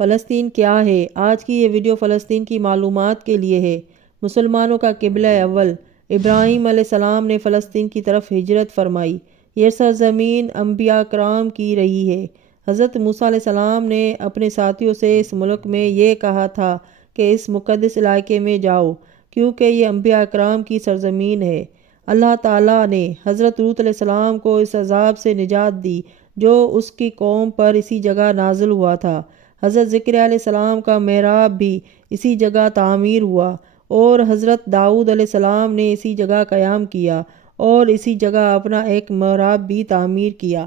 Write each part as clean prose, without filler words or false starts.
فلسطین کیا ہے؟ آج کی یہ ویڈیو فلسطین کی معلومات کے لیے ہے۔ مسلمانوں کا قبلہ اول ابراہیم علیہ السلام نے فلسطین کی طرف ہجرت فرمائی۔ یہ سرزمین انبیاء کرام کی رہی ہے۔ حضرت موسیٰ علیہ السلام نے اپنے ساتھیوں سے اس ملک میں یہ کہا تھا کہ اس مقدس علاقے میں جاؤ کیونکہ یہ انبیاء کرام کی سرزمین ہے۔ اللہ تعالیٰ نے حضرت لوط علیہ السلام کو اس عذاب سے نجات دی جو اس کی قوم پر اسی جگہ نازل ہوا تھا۔ حضرت زکریا علیہ السلام کا محراب بھی اسی جگہ تعمیر ہوا اور حضرت داؤد علیہ السلام نے اسی جگہ قیام کیا اور اسی جگہ اپنا ایک محراب بھی تعمیر کیا۔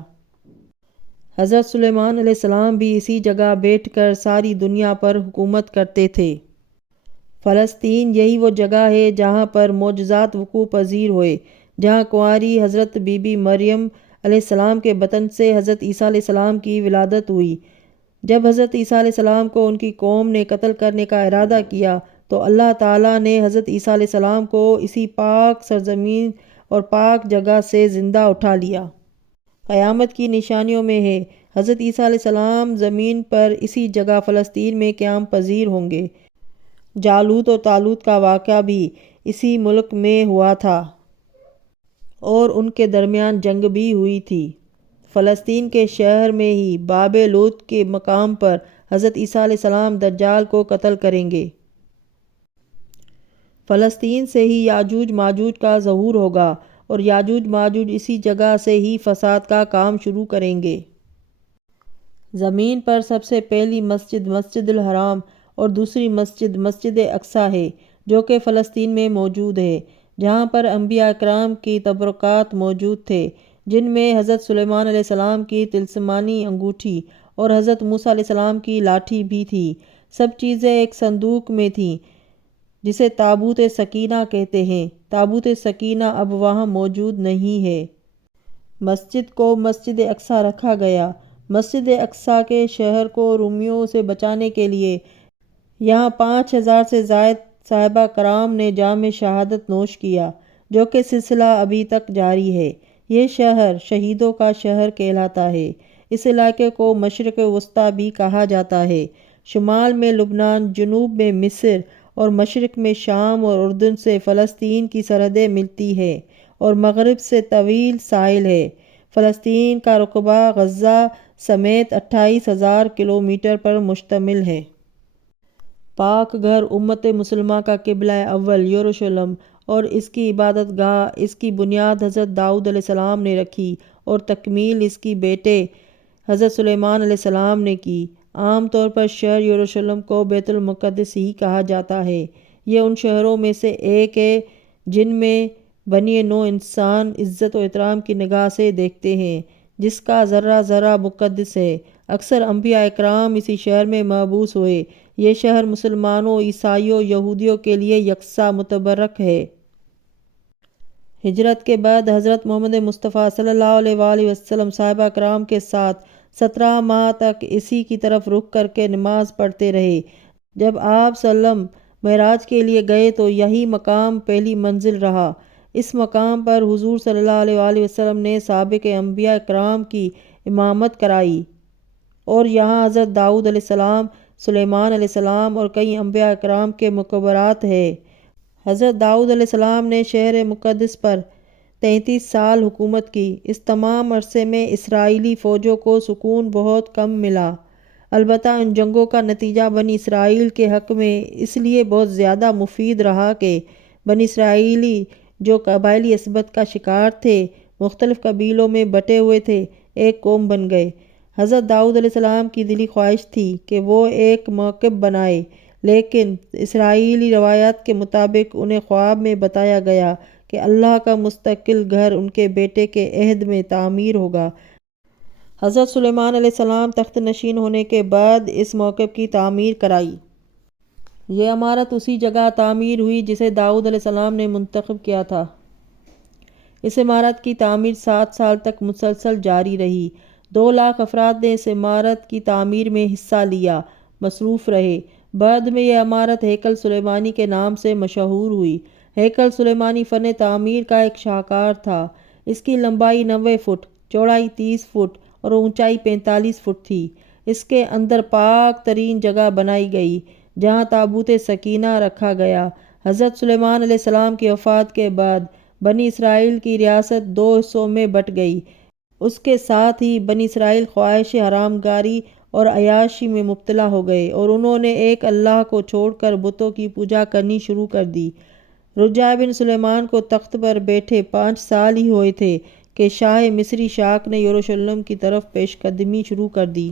حضرت سلیمان علیہ السلام بھی اسی جگہ بیٹھ کر ساری دنیا پر حکومت کرتے تھے۔ فلسطین یہی وہ جگہ ہے جہاں پر معجزات وقوع پذیر ہوئے، جہاں کنواری حضرت بی بی مریم علیہ السلام کے بطن سے حضرت عیسیٰ علیہ السلام کی ولادت ہوئی۔ جب حضرت عیسیٰ علیہ السلام کو ان کی قوم نے قتل کرنے کا ارادہ کیا تو اللہ تعالیٰ نے حضرت عیسیٰ علیہ السلام کو اسی پاک سرزمین اور پاک جگہ سے زندہ اٹھا لیا۔ قیامت کی نشانیوں میں ہے حضرت عیسیٰ علیہ السلام زمین پر اسی جگہ فلسطین میں قیام پذیر ہوں گے۔ جالوت اور طالوت کا واقعہ بھی اسی ملک میں ہوا تھا اور ان کے درمیان جنگ بھی ہوئی تھی۔ فلسطین کے شہر میں ہی باب لوط کے مقام پر حضرت عیسیٰ علیہ السلام دجال کو قتل کریں گے۔ فلسطین سے ہی یاجوج ماجوج کا ظہور ہوگا اور یاجوج ماجوج اسی جگہ سے ہی فساد کا کام شروع کریں گے۔ زمین پر سب سے پہلی مسجد مسجد الحرام اور دوسری مسجد مسجد اقصیٰ ہے جو کہ فلسطین میں موجود ہے، جہاں پر انبیاء کرام کی تبرکات موجود تھے، جن میں حضرت سلیمان علیہ السلام کی طلسمانی انگوٹھی اور حضرت موسیٰ علیہ السلام کی لاٹھی بھی تھی۔ سب چیزیں ایک صندوق میں تھیں جسے تابوت سکینہ کہتے ہیں۔ تابوت سکینہ اب وہاں موجود نہیں ہے۔ مسجد کو مسجد اقصیٰ رکھا گیا۔ مسجد اقصیٰ کے شہر کو رومیوں سے بچانے کے لیے یہاں 5000 سے زائد صحابہ کرام نے جام شہادت نوش کیا، جو کہ سلسلہ ابھی تک جاری ہے۔ یہ شہر شہیدوں کا شہر کہلاتا ہے۔ اس علاقے کو مشرق وسطیٰ بھی کہا جاتا ہے۔ شمال میں لبنان، جنوب میں مصر اور مشرق میں شام اور اردن سے فلسطین کی سرحدیں ملتی ہیں اور مغرب سے طویل ساحل ہے۔ فلسطین کا رقبہ غزہ سمیت 28,000 کلومیٹر پر مشتمل ہے۔ پاک گھر امت مسلمہ کا قبلہ اول یروشلم اور اس کی عبادت گاہ، اس کی بنیاد حضرت داؤد علیہ السلام نے رکھی اور تکمیل اس کی بیٹے حضرت سلیمان علیہ السلام نے کی۔ عام طور پر شہر یروشلم کو بیت المقدس ہی کہا جاتا ہے۔ یہ ان شہروں میں سے ایک ہے جن میں بنی نوع انسان عزت و احترام کی نگاہ سے دیکھتے ہیں، جس کا ذرہ ذرہ مقدس ہے۔ اکثر انبیاء کرام اسی شہر میں محبوس ہوئے۔ یہ شہر مسلمانوں، عیسائیوں، یہودیوں کے لیے یکساں متبرک ہے۔ ہجرت کے بعد حضرت محمد مصطفیٰ صلی اللہ علیہ وآلہ وسلم صحابہ کرام کے ساتھ 17 ماہ تک اسی کی طرف رخ کر کے نماز پڑھتے رہے۔ جب آپ صلی اللہ علیہ وسلم معراج کے لیے گئے تو یہی مقام پہلی منزل رہا۔ اس مقام پر حضور صلی اللہ علیہ وآلہ وسلم نے سابق انبیاء کرام کی امامت کرائی اور یہاں حضرت داؤد علیہ السلام، سلیمان علیہ السلام اور کئی انبیاء کرام کے مقبرات ہیں۔ حضرت داؤد علیہ السلام نے شہر مقدس پر 33 سال حکومت کی۔ اس تمام عرصے میں اسرائیلی فوجوں کو سکون بہت کم ملا۔ البتہ ان جنگوں کا نتیجہ بنی اسرائیل کے حق میں اس لیے بہت زیادہ مفید رہا کہ بنی اسرائیلی جو قبائلی عصبت کا شکار تھے، مختلف قبیلوں میں بٹے ہوئے تھے، ایک قوم بن گئے۔ حضرت داؤد علیہ السلام کی دلی خواہش تھی کہ وہ ایک موقف بنائے، لیکن اسرائیلی روایات کے مطابق انہیں خواب میں بتایا گیا کہ اللہ کا مستقل گھر ان کے بیٹے کے عہد میں تعمیر ہوگا۔ حضرت سلیمان علیہ السلام تخت نشین ہونے کے بعد اس موقف کی تعمیر کرائی۔ یہ عمارت اسی جگہ تعمیر ہوئی جسے داؤد علیہ السلام نے منتخب کیا تھا۔ اس عمارت کی تعمیر 7 سال تک مسلسل جاری رہی۔ 2 لاکھ افراد نے اس عمارت کی تعمیر میں حصہ لیا، مصروف رہے۔ بعد میں یہ عمارت ہیکل سلیمانی کے نام سے مشہور ہوئی۔ ہیکل سلیمانی فن تعمیر کا ایک شاہکار تھا۔ اس کی لمبائی 90 فٹ، چوڑائی 30 فٹ اور اونچائی 45 فٹ تھی۔ اس کے اندر پاک ترین جگہ بنائی گئی جہاں تابوت سکینہ رکھا گیا۔ حضرت سلیمان علیہ السلام کی وفات کے بعد بنی اسرائیل کی ریاست 2 حصوں میں بٹ گئی۔ اس کے ساتھ ہی بنی اسرائیل خواہش حرام گاری اور عیاشی میں مبتلا ہو گئے اور انہوں نے ایک اللہ کو چھوڑ کر بتوں کی پوجا کرنی شروع کر دی۔ رجاء بن سلیمان کو تخت پر بیٹھے 5 سال ہی ہوئے تھے کہ شاہ مصری شاک نے یروشلم کی طرف پیش قدمی شروع کر دی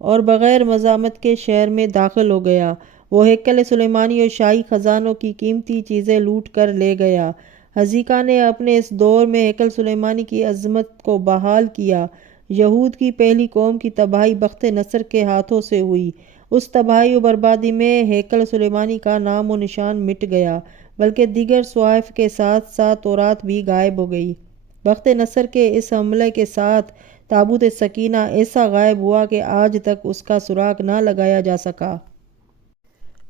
اور بغیر مزاحمت کے شہر میں داخل ہو گیا۔ وہ ہیکل سلیمانی اور شاہی خزانوں کی قیمتی چیزیں لوٹ کر لے گیا۔ حذیقہ نے اپنے اس دور میں ہیکل سلیمانی کی عظمت کو بحال کیا۔ یہود کی پہلی قوم کی تباہی بخت نصر کے ہاتھوں سے ہوئی۔ اس تباہی و بربادی میں ہیکل سلیمانی کا نام و نشان مٹ گیا، بلکہ دیگر صحائف کے ساتھ ساتھ تورات بھی غائب ہو گئی۔ بخت نصر کے اس حملے کے ساتھ تابوت سکینہ ایسا غائب ہوا کہ آج تک اس کا سراغ نہ لگایا جا سکا۔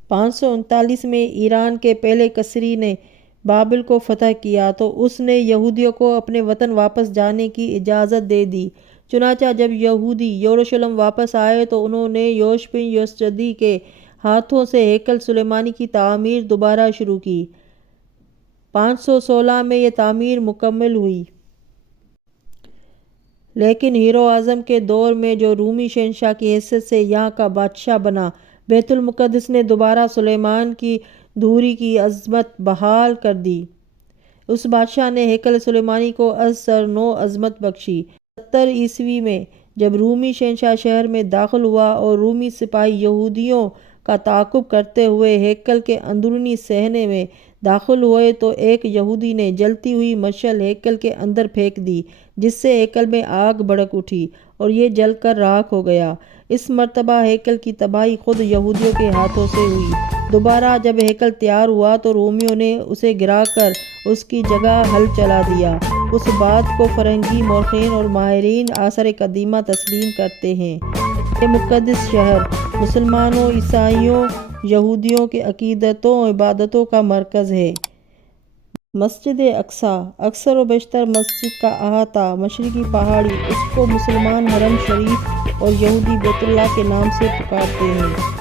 539 میں ایران کے پہلے کسری نے بابل کو فتح کیا تو اس نے یہودیوں کو اپنے وطن واپس جانے کی اجازت دے دی۔ چنانچہ جب یہودی یروشلم واپس آئے تو انہوں نے یوش بن یہوذدی کے ہاتھوں سے ہیکل سلیمانی کی تعمیر دوبارہ شروع کی۔ 516 میں یہ تعمیر مکمل ہوئی، لیکن ہیرو اعظم کے دور میں جو رومی شہنشاہ کی حیثیت سے یہاں کا بادشاہ بنا، بیت المقدس نے دوبارہ سلیمان کی دھوری کی عظمت بحال کر دی۔ اس بادشاہ نے ہیکل سلیمانی کو از سر نو عظمت بخشی۔ 70 عیسوی میں جب رومی شہنشاہ شہر میں داخل ہوا اور رومی سپاہی یہودیوں کا تعاقب کرتے ہوئے ہیکل کے اندرونی صحنے میں داخل ہوئے تو ایک یہودی نے جلتی ہوئی مشعل ہیکل کے اندر پھینک دی، جس سے ہیکل میں آگ بھڑک اٹھی اور یہ جل کر راکھ ہو گیا۔ اس مرتبہ ہیکل کی تباہی خود یہودیوں کے ہاتھوں سے ہوئی۔ دوبارہ جب ہیکل تیار ہوا تو رومیوں نے اسے گرا کر اس کی جگہ ہل چلا دیا۔ اس بات کو فرنگی مورخین اور ماہرین آثار قدیمہ تسلیم کرتے ہیں۔ یہ مقدس شہر مسلمانوں، عیسائیوں، یہودیوں کے عقیدتوں و عبادتوں کا مرکز ہے۔ مسجد اقصیٰ اکثر و بیشتر مسجد کا احاطہ مشرقی پہاڑی، اس کو مسلمان حرم شریف اور یہودی بیت اللہ کے نام سے پکارتے ہیں۔